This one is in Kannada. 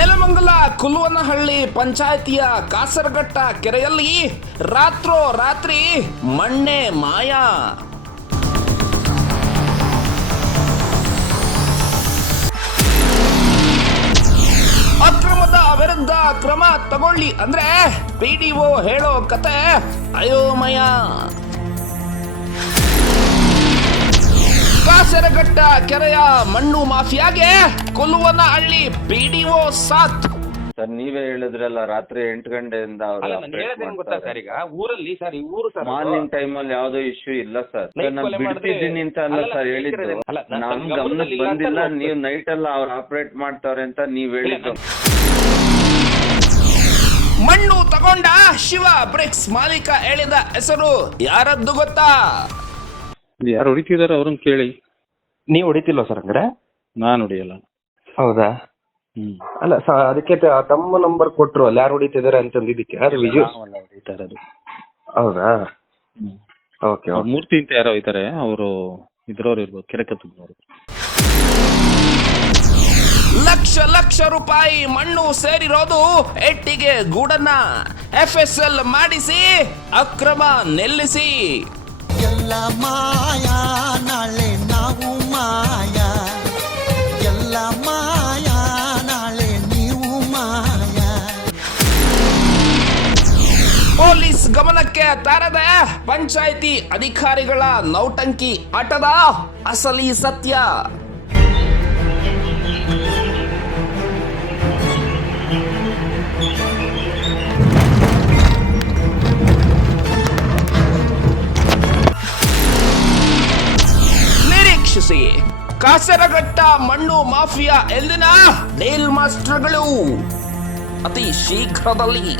ನೆಲಮಂಗಲ ಕುಲುವನಹಳ್ಳಿ ಪಂಚಾಯಿತಿಯ ಕಾಸರಘಟ್ಟ ಕೆರೆಯಲ್ಲಿ ರಾತ್ರೋ ರಾತ್ರಿ ಮಣ್ಣೆ ಮಾಯಾ. ಅಕ್ರಮದ ವಿರುದ್ಧ ಕ್ರಮ ತಗೊಳ್ಳಿ ಅಂದ್ರೆ ಪಿಡಿಒ ಹೇಳೋ ಕತೆ ಅಯೋಮಯ. ಕಾಸರಘಟ್ಟ ಕೆರೆಯ ಮಣ್ಣು ಮಾಫಿಯಾಗೆ ಕೊಲ್ಲುವನಹಳ್ಳಿ ಪಿಡಿಒ ಸಾತ್ ಸರ್ ನೀವೇ ಹೇಳಿದ್ರಲ್ಲ ರಾತ್ರಿ ಎಂಟು ಗಂಟೆಯಿಂದ ಅಲ್ಲ ನಾನು ಹೇಳೋದೇನು ಗೊತ್ತಾ ಸರ್ ಈಗ? ಊರಲ್ಲಿ ಸರ್ ಈ ಊರು ಸರ್ ಮಾರ್ನಿಂಗ್ ಟೈಮ್ ಅಲ್ಲಿ ಯಾವ್ದೋ ಇಶ್ಯೂ ಇಲ್ಲ ಸರ್ Night ನಾನು ಕೊಲೆ ಮಾಡಿದ್ರೆ- ಬಿಡ್ತಿದ್ದೀನಿ ಅಂತ ಅಲ್ಲ ಅಲ್ಲ, ಸರ್ ಹೇಳಿದ್ರು ಹೇಳಿದ್ದು. ಅಲ್ಲ, ನಾನು ನಮ್ ಗಮನದಲ್ಲಿ ಗಮನಕ್ಕೆ ಇಲ್ಲ ಅಂತ ಬಂದಿಲ್ಲ ನೀವು ನೈಟ್ ಎಲ್ಲ ಅವ್ರು ಆಪರೇಟ್ ಮಾಡ್ತಾವ್ರೆ ಅಂತ ನೀವ್ ಹೇಳಿದ್ದು. ಮಣ್ಣು ತಗೊಂಡ ಶಿವ ಬ್ರಿಕ್ಸ್ ಮಾಲೀಕ ಹೇಳಿದ ಹೆಸರು ಯಾರದ್ದು ಗೊತ್ತಾ? ಯಾರು ಹೊಡಿತಿದಾರೆ ಅವ್ರನ್ನ ಕೇಳಿ. ನೀವು ಹೊಡಿತಿಲ್ವಾ ಸರ್ ಹಂಗಾರೆ? ನಾನು ಹೊಡಿಯಲ್ಲ. ಹೌದಾ? ಹ್ಮ್. ಅಲ್ಲ ಸ ಅದಕ್ಕೆ ತ- ತಮ್ಮ ನಂಬರ್ ಕೊಟ್ರು ಅಲ್ಲಿ ಯಾರು ಹೊಡಿತಿದಾರೆ ಅಂತಂದು ಇದಕ್ಕೆ. ಯಾರು ವಿಜಯ್ ನಾವಲ್ಲ ಹೊಡಿತಾ ಇರೋದು ಹೌದಾ? ಹ್ಮ್. ಓಕೆ ಅವ್ರ್ ಮೂರ್ತಿ ಅಂತ ಯಾರೋ ಇದ್ದಾರೆ ಅವರು ಇದ್ರವ್ರು ಇರ್ಬೋದು ಕೆರೆಕತ್ತೂರ್ನವ್ರು ಲಕ್ಷ ಲಕ್ಷ ರೂಪಾಯಿ ಮಣ್ಣು ಸೇರಿರೋದು ಎಟ್ಟಿಗೆ ಗೂಡನ್ನ ಎಫ್ ಎಸ್ ಎಲ್ ಮಾಡಿಸಿ ಅಕ್ರಮ ನಿಲ್ಲಿಸಿ. ಎಲ್ಲ ಮಾಯಾ, ನಾಳೆ ನಾವು ಮಾಯಾ. ಎಲ್ಲ ಮಾಯಾ, ನಾಳೆ ನೀವು ಮಾಯಾ. ಪೊಲೀಸ್ ಗಮನಕ್ಕೆ ತಾರದೆ ಪಂಚಾಯಿತಿ ಅಧಿಕಾರಿಗಳ ನೌಟಂಕಿ ಆಟದ ಅಸಲಿ ಸತ್ಯ. ನಿರೀಕ್ಷಿಸಿ ಕಾಸರಘಟ್ಟ ಮಣ್ಣು ಮಾಫಿಯಾ ಎಲ್ಲಿನ? ಡೇಲ್ ಮಾಸ್ಟರ್ಗಳು ಅತಿ ಶೀಘ್ರದಲ್ಲಿ.